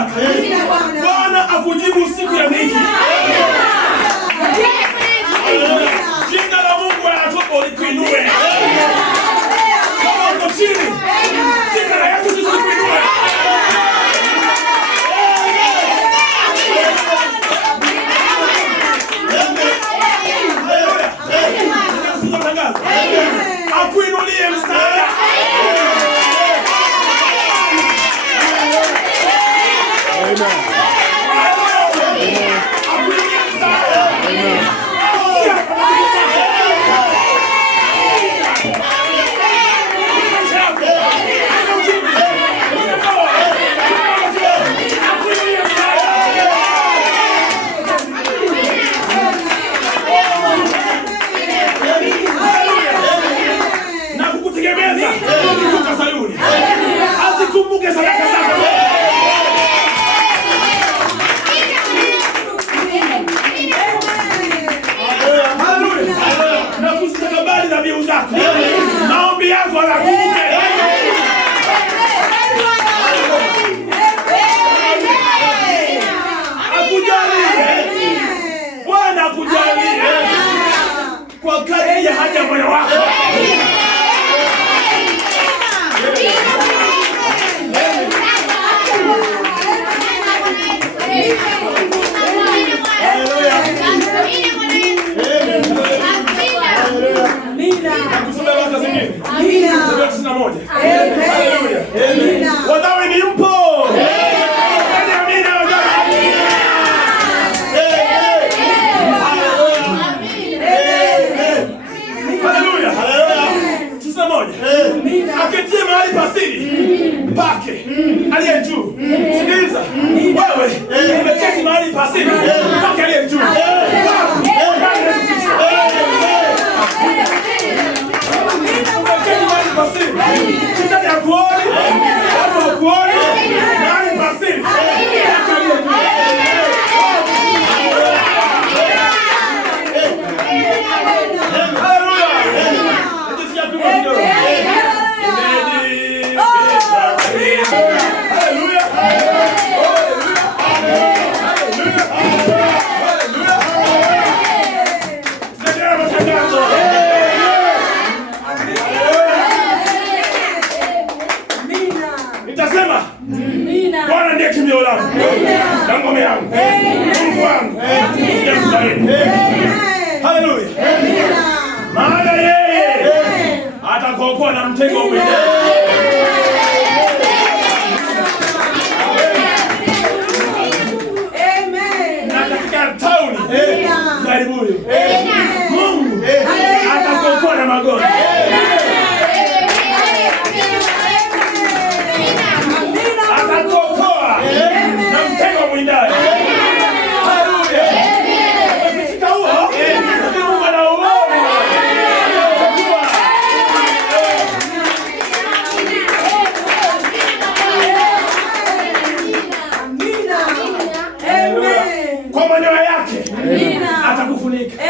yake. Bwana akujibu siku ya dhiki. Jina la Mungu anatoka likuinue. Kama uko chini, jina la Yesu likuinue. Akuinulie msaada. Kumbuke sadaka zako. Haleluya. Na kusitakabali dhabihu zako. Maombi yako yakumbuke. Akujalie. Bwana akujalie. Kwa kadri ya haja moyo wako. Wadau ni mpo. Haleluya. Sasa moja. Aketie mahali pasiri pake aliye juu. Sikiliza. Wewe umeketi mahali pasiri pake aliye juu. Kita ya kuoni, watu kuoni, nani pasiri. Nitasema Bwana ndiye kimbilio langu na ngome yangu, Mungu wangu nitamtumaini. Haleluya. Maana yeye atakuokoa na mtego mwenyewe. Na katika tauni karibuni Mungu atakuokoa na magonjwa. Kwa manyoya yake atakufunika.